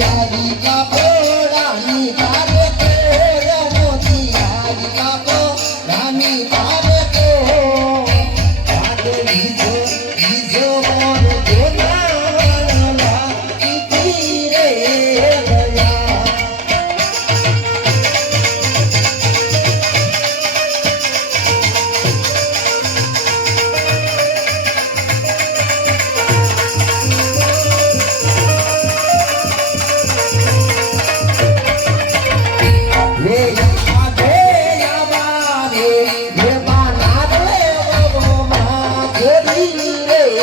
yeah.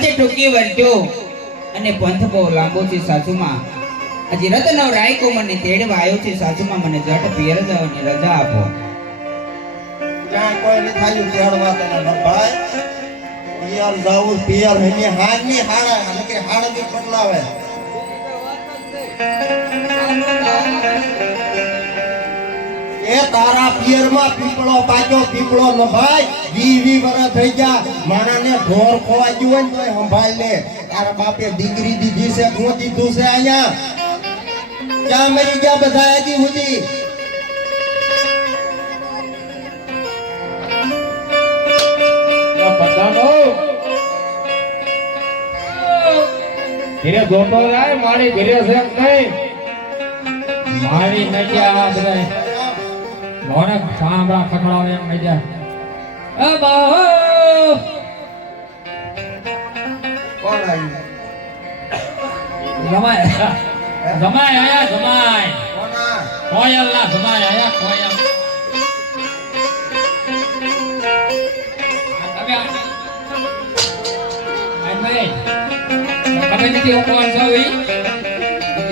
આજે ટૂંકી વર્જો. અને પંથ બહુ લાંબો છે સાસુમાં આજે રતનવ રાયકો મને તેડવા આવ્યો છે સાસુમાં મને જટ પિયર જવાની રજા આપો. ક્યાં કોઈ નહીં થાયું તેડવા તને ભાઈ પિયર હાડા અને કે હાડ બી બદલાવે તારા પિયરમાં પીપળો પાક્યો, પીપળો ન વી વી વરસ થઈ ગયા. માણાને ઢોર ખોવાઈ ગયું હોય તો સંભાળ લે. તારા બાપે દીકરી દીધી છે, હું દીધું છે અહીંયા. ક્યાં મરી ગયા બધા હજી સુધી? મારી ઘરે છે નહીં? મારી નજ્યા આ બધા મોને સાંભળા ખખડાવે એમ નજ્યા એ બાહો કોણ આવ્યું જમાય જમાય આયા જમાય કોના કોયલ ના જમાય આયા કોયલ તમે આ- આ નહીં. ખબર નથી હું કોણ છું ઈ?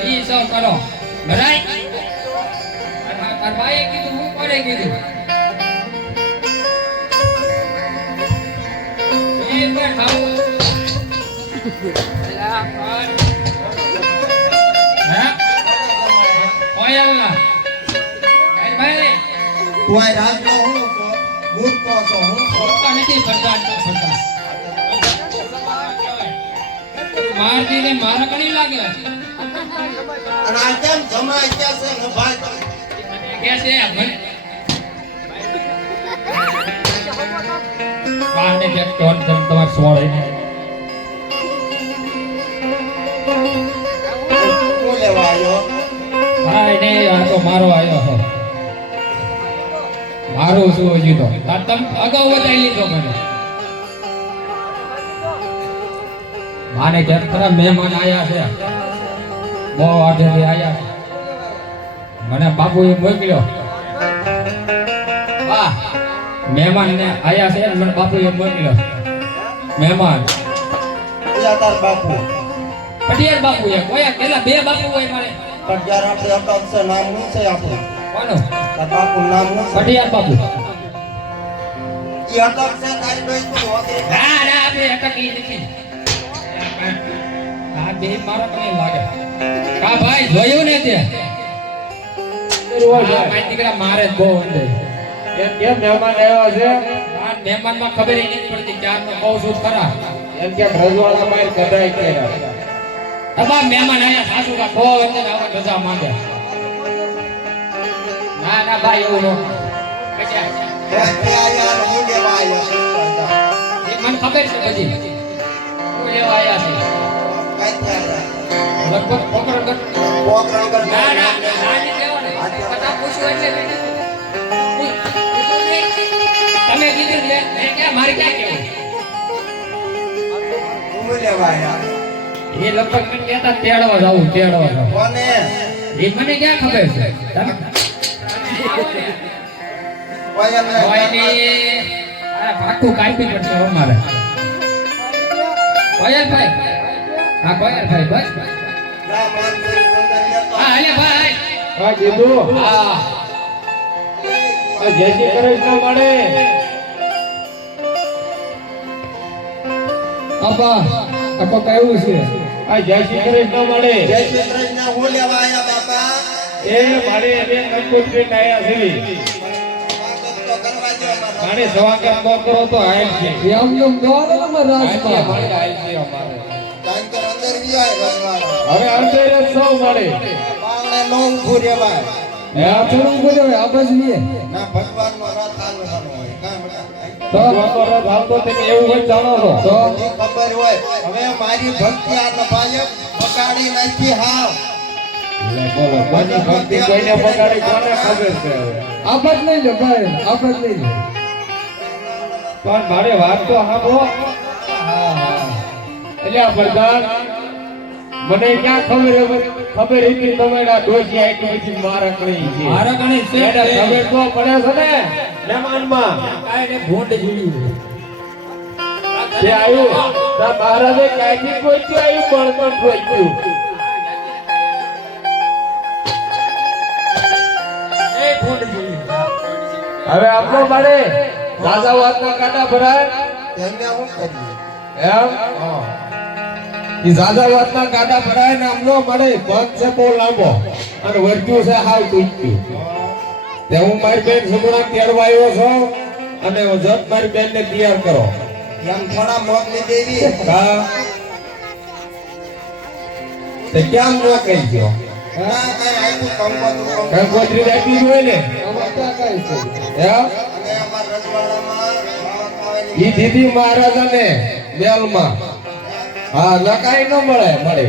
ઈ સૌ કરો બરાય તાર ભાઈએ કોણે કીધું એ પણ ખાવું અલા, કોણ? હે? કોયલ ના ભાઈ. તું આ રાજનો હું છો? ભૂત કો છો હું છો? નથી પ્રધાન તો પ્રધાન મારતી ને મારા કણી લાગે. અને આ કેમ જમાય ક્યાં છે ને ભાઈ? કે છે આ ઘરે બાને કે ટોન ટોન તમાર સોળે ને આવ્યો ભાઈ ને આ તો મારો આયો હો. મારું શું હજી તો તમે અગાઉ બતાવી લીધો મને. ઘેર ખરા મહેમાન આયા છે. બહુ આજે આયા છે. મને બાપુએ મોકલ્યો. વાહ. મહેમાન ને આયા છે મને બાપુએ મોકલ્યો મહેમાન. તાર બાપુ. પટિયાર બાપુ એક હોય પેલા બે બાપુ હોય મારે. પણ જ્યારે આપણે અકાઉન્ટ છે નામ શું છે આપણે. કોનો? તાર બાપુ નામ શું પટિયાર બાપુ. ઈ અટક છે તારી ડોઈ હોતે? ના ના બે અટકી નથી. આ બે મારો કઈ લાગે. કા ભાઈ જોયું ને તે? મારા દીકરા મારે બહુ અંદર. એમ કેમ મહેમાન આવ્યા છે? આ મહેમાનમાં ખબર ય નથી પડતી ક્યારનો કહું છું ખરા. એમ કે રજવાડા બહાર કઢાઈ કર્યા તમામ મહેમાન આયા સાસુ કા કો અંદર આવા ગજા માંગે ના ના ભાઈ એવું નો ને મને ખબર છે બધી. હું લેવા છે. લગભગ પોકરણ ના ના ના લેવા ને એટલે લે મેં મારે ક્યાં કેવું એ લગભગ મને કહેતા તેડવા જાવું તેડવા જાવું કોને? એ મને ક્યાં ખબર છે? પાકું કાપી પડશે અમારે કોયલભાઈ હા કોયલભાઈ બસ. હા અલે ભાઈ. હા કીધું હા. જય શ્રી કૃષ્ણ મળે. અપા અપા કેવું છે. આ જય શ્રી કૃષ્ણ મળે. જય શ્રી કૃષ્ણ હું લેવા આયા બાપા? એ મારે એને કંકોત્રી આયા છે સ્વાગત ન કરો તો એમ એમ ને મારે અમારે. અંદર આય હવે અંતરે સૌ મળે. નો ઊભું રહેવાય. હે આ થોડું આ ના. કાંઈ બેટા? ભગવાનનો રથ તમે એવું હોય જાણો છો. બધી ખબર હોય. હવે મારી ભક્તિ આ નભાએ બગાડી નાખી હાવ. બોલો કોની ભક્તિ કોઈને બગાડી કોને ખબર છે હવે? આફત લઈ લો ભાઈ આફત લઈ પણ મારે વાત તો સાંભળો. એટલે આ પ્રધાન મને ક્યાં ખબર ખબર હતી તમારા ડોસી આટલી બધી મારક નહીં છે. મારા કણી છે ખબર તો પડે છે ને. મહેમાનમાં કાંઈ ભૂંડ જોયું જે આવ્યું તા મહારાજે ક્યાંથી પહોંચ્યું આવ્યું પણ પણ પહોંચ્યું એ ભૂંડ જોયું હવે આપણો મારે રાજા વાતના કાંટા ભરાય. તેમને કરીએ? એમ? ઈ રાજા વાતના કાંટા ભરાય ને આમનો મળે. પગ છે બહુ લાંબો. અને વર્ત્યું છે હાવ ટૂંક્યું તે હું મારી બેન સુગુણા તેડવા આવ્યો છું અને જત મારી બેન ને તૈયાર કરો. એમ થોડા મોકલી દેવી. કા તે કેમ ન કહી ગયો? કંકોત્રું, રાખી હોય ને. ઈ દીદી આવે ને મેલમાં. હા નકાઈ ન મળે મળે.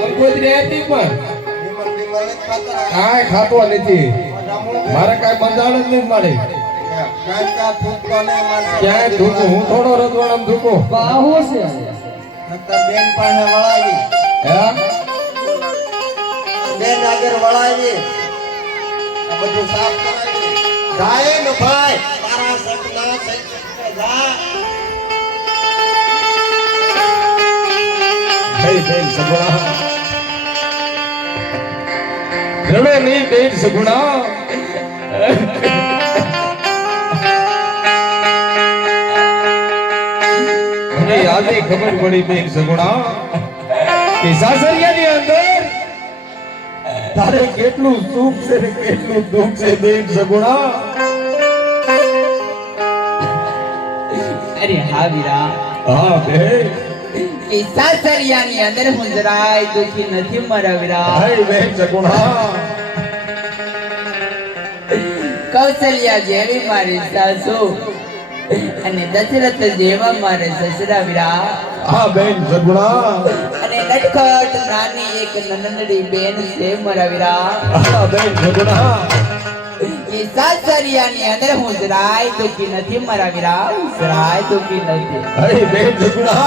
કંકોત્રી હતી પણ બીમર કંકોત્રી હતી ખાતા. કાંઈ ખાતો નથી. મારે કાંઈ બંધાણ જ નથી મારે. ક્યાંય ધૂકું હું થોડો રજવાડામાં બાહુ છે. બેન પાસે વળાવી બેન આગળ વળાવી બધું સાફ કરાવી ગાય ને ભાઈ. તારા સપના સપના જા થઈ બેન સગુણા. રમે નહીં બેન સગુણા. મને આજે ખબર પડી બેન સગુણા કે સાસરિયાની અંદર તારે કેટલું સુખ છે ને કેટલું દુઃખ છે બેન સગુણા? અરે હા વીરા. હા બેન. સાસરિયાની અંદર હું જરાય દુખી નથી મરવરા. વીરા હાય બેન કૌશલ્યા જેવી મારી સાસુ અને દશરથ જેવા મારે સસરા વિરા. હા બેન સગુણા અને નટખટ નાની એક નનંદડી બેન છે મારા વિરા. હા બેન સગુણા એ સાસરિયાની અંદર હું જરાય દુખી નથી મારા વિરા. જરાય દુખી નથી. અરે બેન ઝઘડા